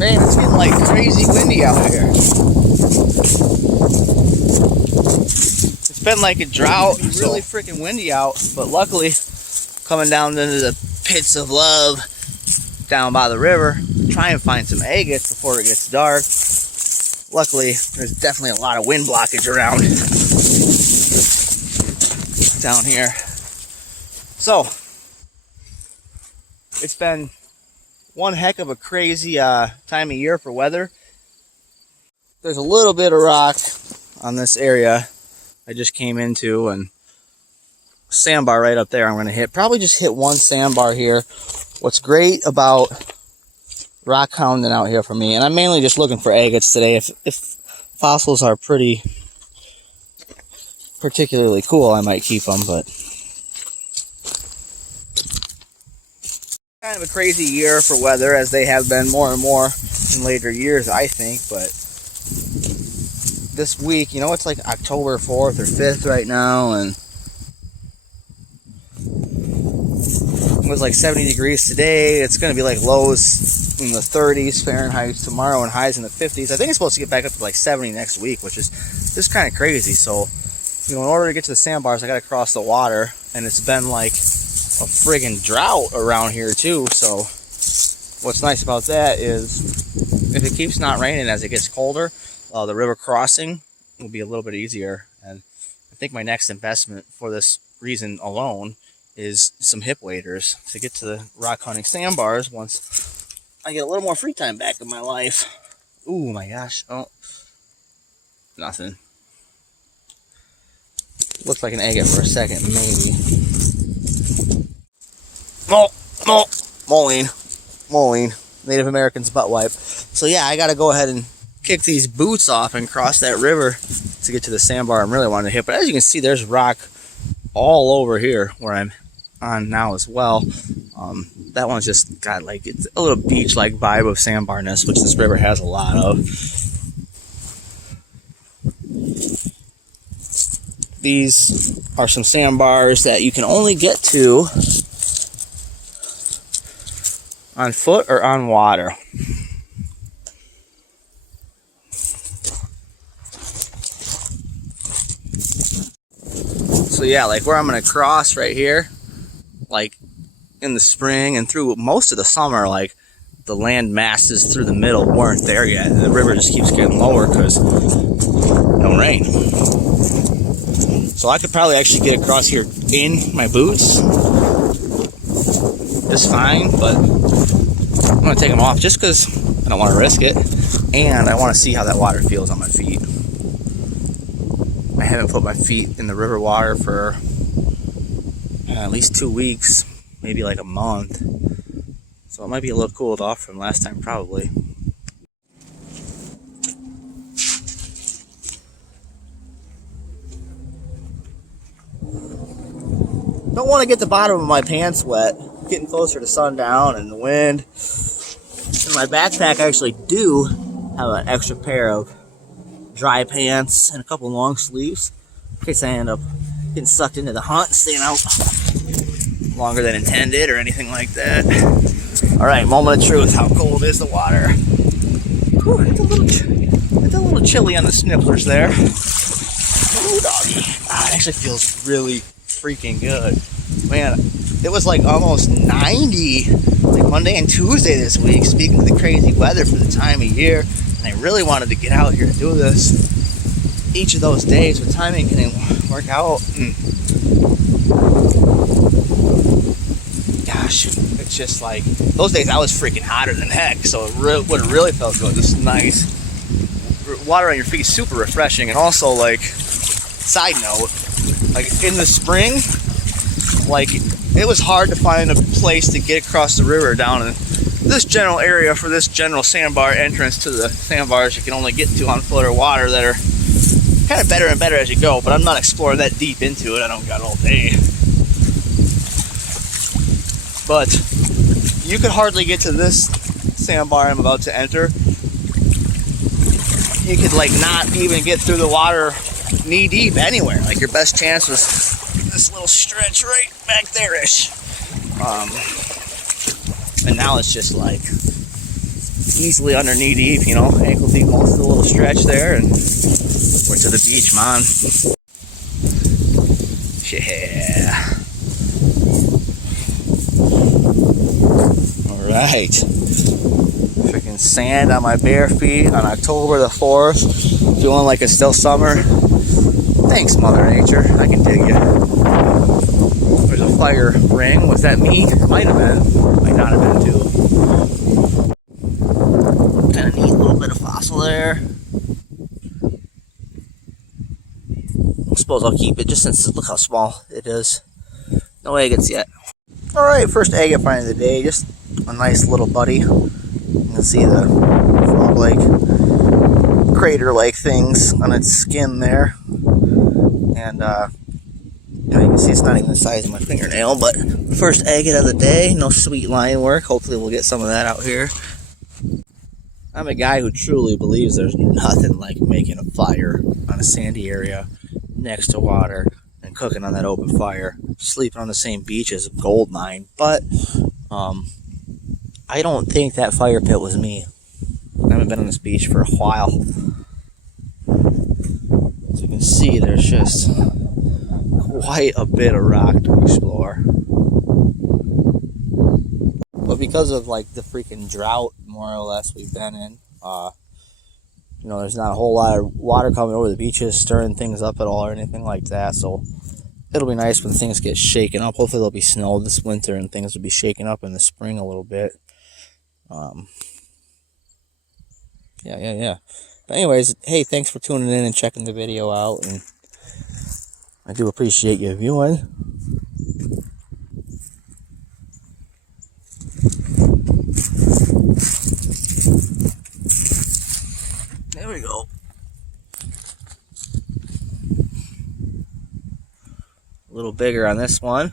Man, it's getting like crazy windy out here. It's been like a drought, really freaking windy out, but luckily coming down into the pits of love down by the river, try and find some agates before it gets dark. Luckily, there's definitely a lot of wind blockage around down here. So, it's been one heck of a crazy time of year for weather. There's a little bit of rock on this area I just came into, and sandbar right up there I'm going to hit. Probably just hit one sandbar here. What's great about rock hounding out here for me, and I'm mainly just looking for agates today. If fossils are pretty particularly cool, I might keep them, but kind of a crazy year for weather, as they have been more and more in later years, I think. But this week, you know, it's like October 4th or 5th right now, and it was like 70 degrees today. It's going to be like lows in the 30s Fahrenheit tomorrow and highs in the 50s. I think it's supposed to get back up to like 70 next week, which is just kind of crazy. So, you know, in order to get to the sandbars, I got to cross the water, and it's been like a friggin' drought around here too. So what's nice about that is if it keeps not raining as it gets colder, the river crossing will be a little bit easier. And I think my next investment for this reason alone is some hip waders to get to the rock hunting sandbars once I get a little more free time back in my life. Ooh my gosh. Oh, nothing. Looked like an agate for a second, maybe. Moline. Native American's butt wipe. So yeah, I gotta go ahead and kick these boots off and cross that river to get to the sandbar I'm really wanting to hit. But as you can see, there's rock all over here where I'm on now as well. That one's just got like, it's a little beach-like vibe of sandbarness, which this river has a lot of. These are some sandbars that you can only get to on foot or on water. So yeah, like where I'm gonna cross right here, like in the spring and through most of the summer, like the land masses through the middle weren't there yet. The river just keeps getting lower because no rain. So I could probably actually get across here in my boots just fine, but I'm gonna take them off just because I don't want to risk it, and I want to see how that water feels on my feet. I haven't put my feet in the river water for at least 2 weeks, maybe like a month, so it might be a little cooled off from last time probably. Don't want to get the bottom of my pants wet, getting closer to sundown and the wind. In my backpack I actually do have an extra pair of dry pants and a couple long sleeves in case I end up getting sucked into the hunt and staying out longer than intended or anything like that. Alright, moment of truth. How cold is the water? Whew, it's a little chilly on the snifflers there. Ooh, doggy. It actually feels really freaking good. Man, it was like almost 90 like Monday and Tuesday this week, speaking of the crazy weather for the time of year, and I really wanted to get out here to do this each of those days, but timing didn't work out. Gosh, it's just like those days I was freaking hotter than heck, so it would have really felt good. This nice water on your feet, super refreshing. And also, like, side note, like in the spring, like it was hard to find a place to get across the river down in this general area for this general sandbar entrance to the sandbars you can only get to on foot or water that are kind of better and better as you go, but I'm not exploring that deep into it. I don't got all day. But you could hardly get to this sandbar I'm about to enter. You could like not even get through the water knee deep anywhere. Like your best chance was this little stretch right back there-ish. And now it's just like easily under knee deep, you know, ankle deep, most of the little stretch there, and we're to the beach, man. Yeah. Alright. Freaking sand on my bare feet on October the 4th. Feeling like it's still summer. Thanks, Mother Nature. I can dig you. There's a fire ring. Was that me? Might have been. Might not have been too. Kind of neat little bit of fossil there. I suppose I'll keep it just since look how small it is. No agates yet. Alright, first agate find of the day. Just a nice little buddy. You can see the frog-like, crater-like things on its skin there. And you can see it's not even the size of my fingernail, but first agate of the day. No sweet line work. Hopefully we'll get some of that out here. I'm a guy who truly believes there's nothing like making a fire on a sandy area next to water and cooking on that open fire. Sleeping on the same beach as a gold mine, but I don't think that fire pit was me. I haven't been on this beach for a while. As you can see, there's just quite a bit of rock to explore. But because of like the freaking drought, more or less, we've been in, you know, there's not a whole lot of water coming over the beaches, stirring things up at all or anything like that. So it'll be nice when things get shaken up. Hopefully there'll be snow this winter and things will be shaken up in the spring a little bit. Yeah. But anyways, hey, thanks for tuning in and checking the video out, and I do appreciate you viewing. There we go. A little bigger on this one.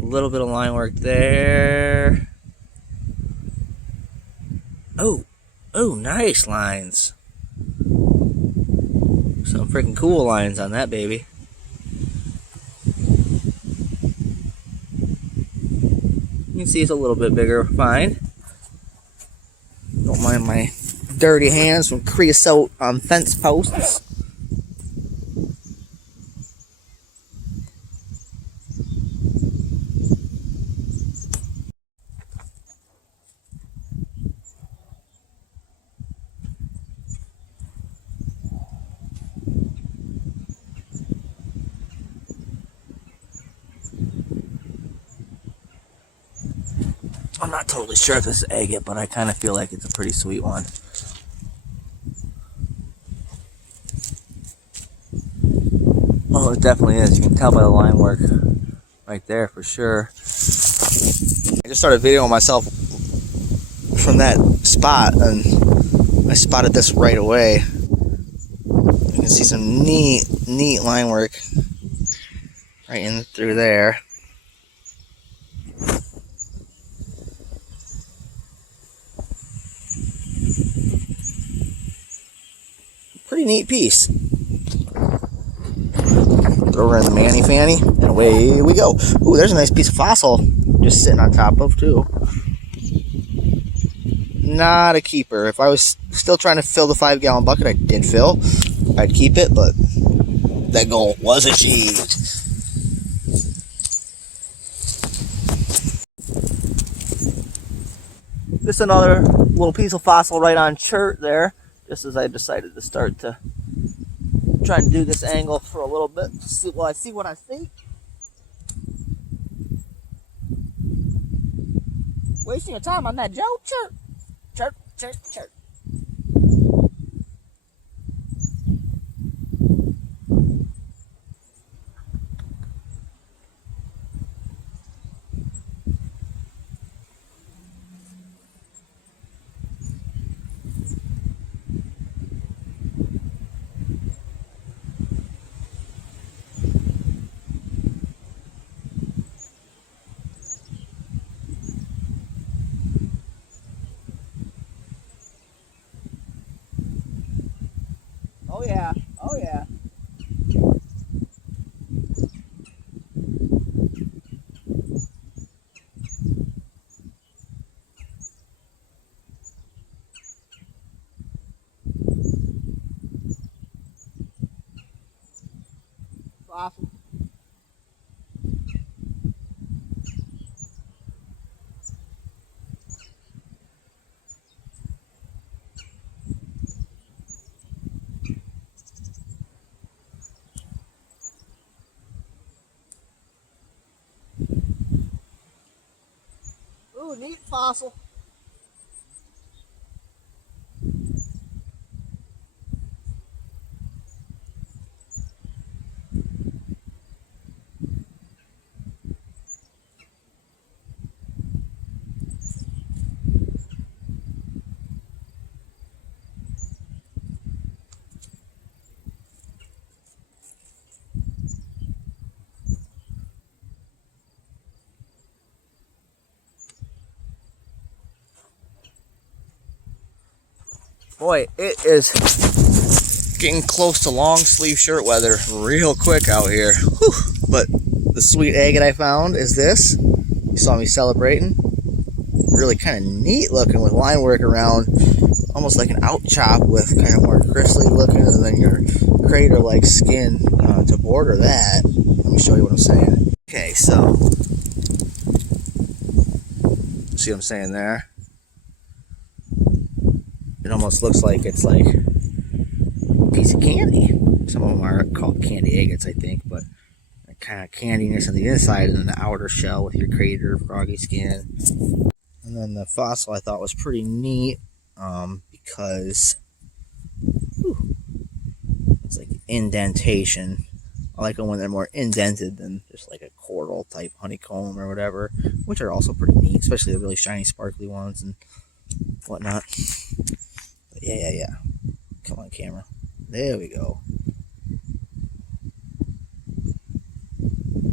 A little bit of line work there. Oh, nice lines. Some freaking cool lines on that baby. You can see it's a little bit bigger. Fine. Don't mind my dirty hands from creosote on fence posts. I'm not totally sure if this is agate, but I kind of feel like it's a pretty sweet one. Oh, it definitely is. You can tell by the line work right there for sure. I just started videoing myself from that spot, and I spotted this right away. You can see some neat line work right in through there. Pretty neat piece. Throw her in the Manny Fanny, and away we go. Ooh, there's a nice piece of fossil just sitting on top of too. Not a keeper. If I was still trying to fill the 5-gallon bucket I did fill, I'd keep it, but that goal was achieved. Just another little piece of fossil right on chert there, just as I decided to start to try and do this angle for a little bit. See what I see. Wasting your time on that, Joe? Chirp. Ooh, neat fossil. Boy, it is getting close to long sleeve shirt weather real quick out here. Whew. But the sweet agate I found is this. You saw me celebrating. Really kind of neat looking with line work around, almost like an out chop with kind of more crystally looking, and then your crater like skin to border that. Let me show you what I'm saying. Okay, so see what I'm saying there? It almost looks like it's like a piece of candy. Some of them are called candy agates, I think, but kind of candiness on the inside and then the outer shell with your crater, froggy skin. And then the fossil I thought was pretty neat because it's like indentation. I like them when they're more indented than just like a coral type honeycomb or whatever, which are also pretty neat, especially the really shiny, sparkly ones and whatnot. But yeah. Come on, camera. There we go.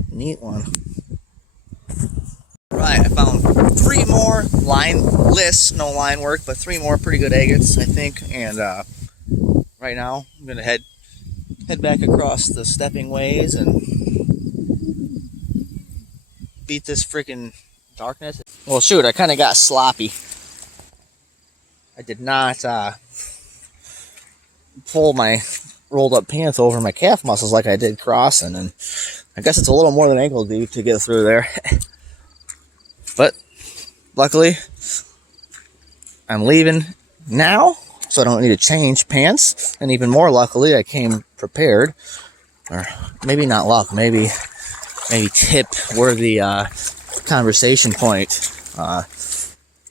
Neat one. Right, I found 3 more lineless, no line work, but 3 more pretty good agates, I think. And right now, I'm gonna head back across the stepping ways and beat this freaking darkness. Well, shoot, I kind of got sloppy. I did not pull my rolled up pants over my calf muscles like I did crossing, and I guess it's a little more than ankle deep to get through there. But luckily, I'm leaving now, so I don't need to change pants. And even more luckily, I came prepared. Or maybe not luck, maybe tip worthy conversation point.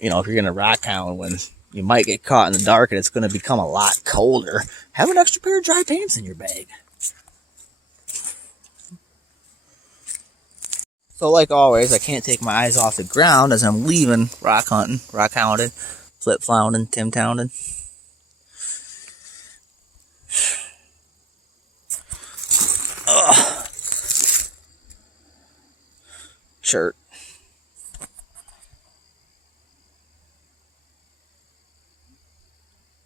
You know, if you're gonna rock hound when you might get caught in the dark and it's gonna become a lot colder, have an extra pair of dry pants in your bag. So like always, I can't take my eyes off the ground as I'm leaving rock hunting, rock hounding, flip flounding, Tim tounding. Ugh. Shirt.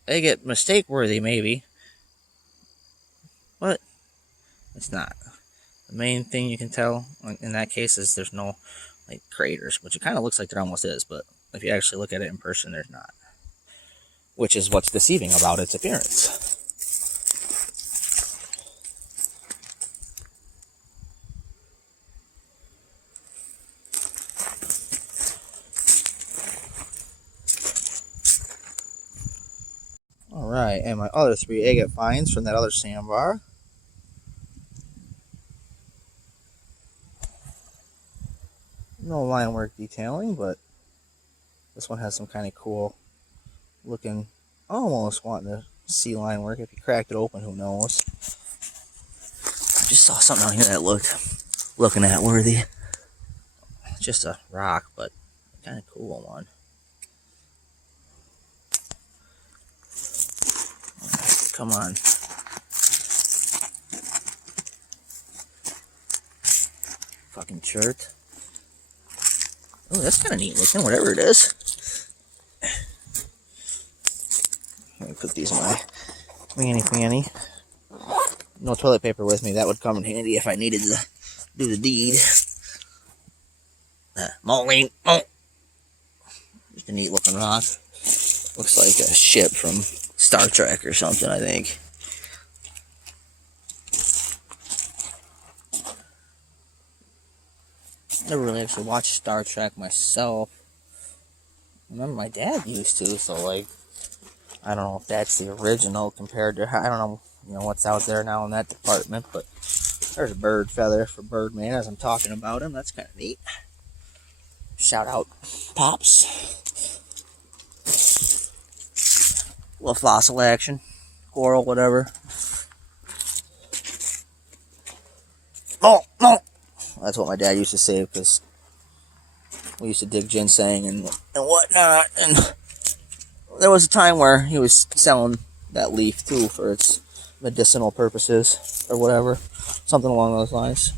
They get mistake worthy maybe, but it's not. The main thing you can tell in that case is there's no like craters, which it kind of looks like there almost is, but if you actually look at it in person, there's not. Which is what's deceiving about its appearance. Alright, and my other 3 agate finds from that other sandbar. No line work detailing, but this one has some kind of cool looking, almost wanting to see line work. If you cracked it open, who knows. I just saw something out here that looked looking at worthy. Just a rock, but kind of cool one. Come on. Fucking shirt. Oh, that's kind of neat looking, whatever it is. Let me put these in my fanny. No toilet paper with me. That would come in handy if I needed to do the deed. Maureen. Oh. Just a neat looking rock. Looks like a ship from Star Trek or something, I think. Never really actually watched Star Trek myself. I remember my dad used to, so like, I don't know if that's the original compared to, I don't know, what's out there now in that department, but there's a bird feather for Birdman as I'm talking about him. That's kind of neat. Shout out Pops. A little fossil action. Coral, whatever. Oh, no! That's what my dad used to say, because we used to dig ginseng and whatnot. And there was a time where he was selling that leaf, too, for its medicinal purposes, or whatever. Something along those lines.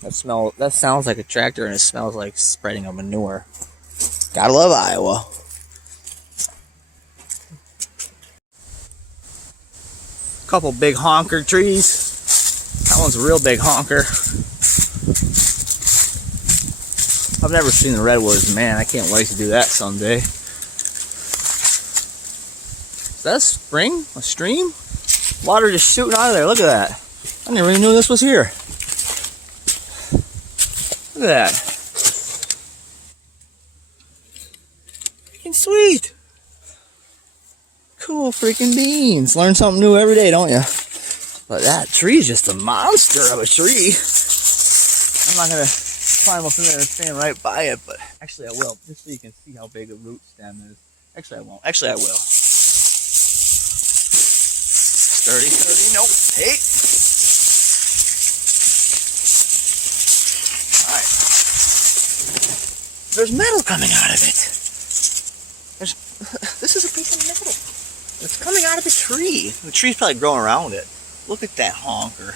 That sounds like a tractor, and it smells like spreading a manure. Gotta love Iowa. Couple big honker trees. That one's a real big honker. I've never seen the redwoods, man. I can't wait to do that someday. Is that a spring? A stream? Water just shooting out of there. Look at that. I never even knew this was here. Look at that. Freaking sweet. Cool freaking beans. Learn something new every day, don't you? But that tree's just a monster of a tree. I'm not going to climb up in there and stand right by it, but actually I will, just so you can see how big a root stem is. Actually I won't. Actually I will. Sturdy, nope. Hey. Alright. There's metal coming out of it. This is a piece of metal. It's coming out of the tree. The tree's probably growing around it. Look at that honker.